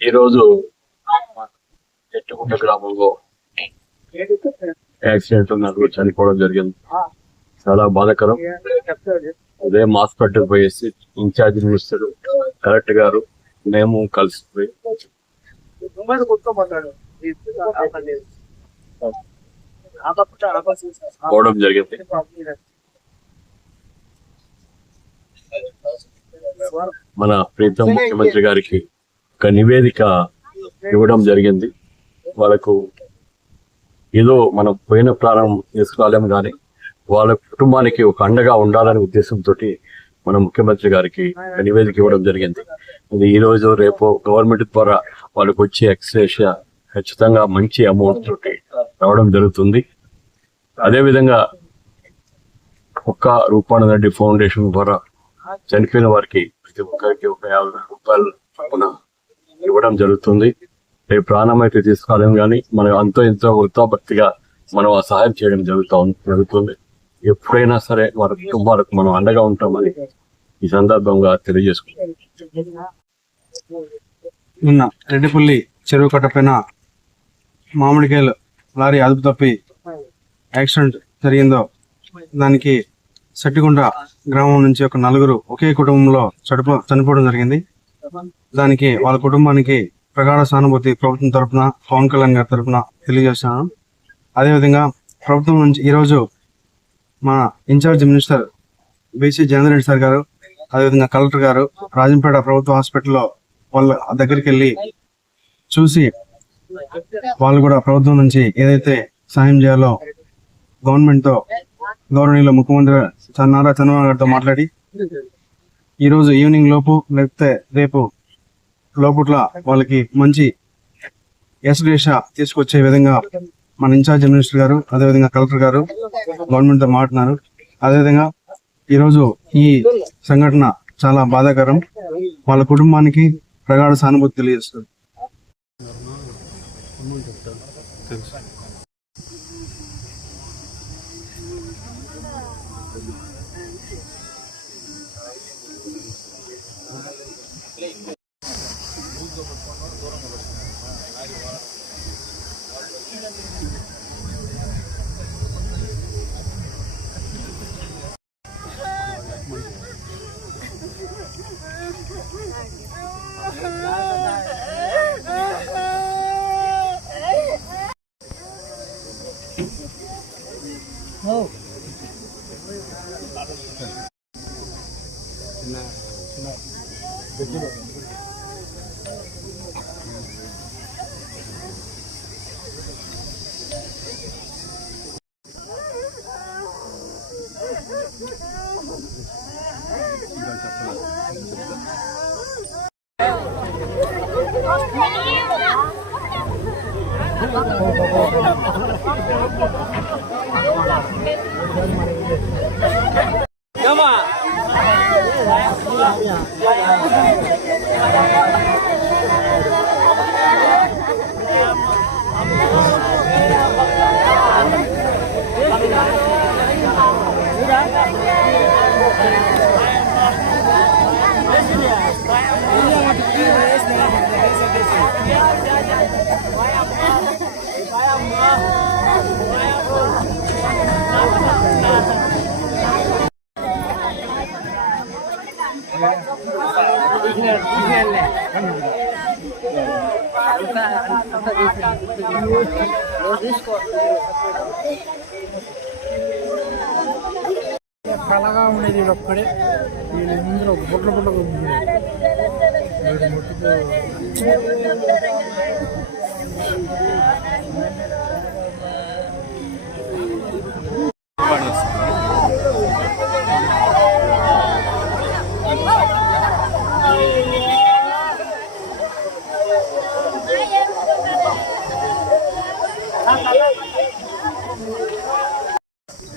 ఈరోజు చెట్టుకుంట గ్రామంలో యాక్సిడెంట్ నలుగురు చనిపోవడం జరిగింది. చాలా బాధాకరం. ఉదయం హాస్పిటల్ పోయేసి ఇన్ఛార్జ్ మినిస్టర్ కలెక్టర్ గారు మేము కలిసిపోయి పోవడం జరిగింది. మన ప్రీతం ముఖ్యమంత్రి గారికి ఒక నివేదిక ఇవ్వడం జరిగింది. వాళ్ళకు ఏదో మనం పోయిన ప్రాణం తీసుకురాలేము కానీ వాళ్ళ కుటుంబానికి ఒక అండగా ఉండాలనే ఉద్దేశంతో మన ముఖ్యమంత్రి గారికి నివేదిక ఇవ్వడం జరిగింది. ఇది ఈ రోజు రేపు గవర్నమెంట్ ద్వారా వాళ్ళకి వచ్చే ఎక్స్‌గ్రేషియా ఖచ్చితంగా మంచి అమౌంట్ తోటి రావడం జరుగుతుంది. అదేవిధంగా ఒక్క రూపాయల రెడ్డి ఫౌండేషన్ ద్వారా చనిపోయిన వారికి ప్రతి ఒక్కరికి ఒక 50 రూపాయలు చొప్పున ఇవ్వడం జరుగుతుంది. రేపు ప్రాణం అయితే తీసుకోలేము కానీ మనం ఎంతో వృత్తాభక్తిగా మనం ఆ సహాయం చేయడం జరుగుతుంది. ఎప్పుడైనా సరే వారి కుటుంబాలకు మనం అండగా ఉంటామని ఈ సందర్భంగా తెలియజేసుకుంటాం. నిన్న రెడ్డిపల్లి చెరువు కట్టపైన మామిడికాయలు లారీ అదుపు తప్పి యాక్సిడెంట్ జరిగిందో దానికి సట్టిగుంట గ్రామం నుంచి ఒక నలుగురు ఒకే కుటుంబంలో చనిపోవడం జరిగింది. దానికి వాళ్ళ కుటుంబానికి ప్రగాఢ సానుభూతి ప్రభుత్వం తరఫున, పవన్ కళ్యాణ్ గారి తరఫున తెలియజేస్తున్నాను. అదేవిధంగా ప్రభుత్వం నుంచి ఈరోజు మా in charge minister BC Jagan Reddy sir garu, అదేవిధంగా కలెక్టర్ గారు రాజంపేట ప్రభుత్వ హాస్పిటల్లో వాళ్ళ దగ్గరికి వెళ్ళి చూసి వాళ్ళు కూడా ప్రభుత్వం నుంచి ఏదైతే సాయం చేయాలో గవర్నమెంట్తో గౌరవనీయులు ముఖ్యమంత్రి నారా చంద్రబాబు గారితో మాట్లాడి ఈరోజు ఈవినింగ్ లోపు లేకపోతే రేపు లోపట్ల వాళ్ళకి మంచి ఎక్స్‌గ్రేషియా తీసుకొచ్చే విధంగా మన ఇన్ఛార్జ్ మినిస్టర్ గారు, అదేవిధంగా కలెక్టర్ గారు గవర్నమెంట్తో మాట్లాడినారు. అదేవిధంగా ఈరోజు ఈ సంఘటన చాలా బాధాకరం. వాళ్ళ కుటుంబానికి ప్రగాఢ సానుభూతి తెలియజేస్తుంది. కలగా ఉండేది ఒక్కడే ఇందులో బుట్ల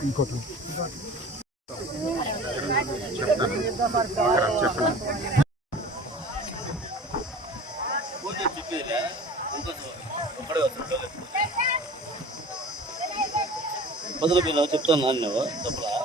ఇంకోటి చెప్తాను.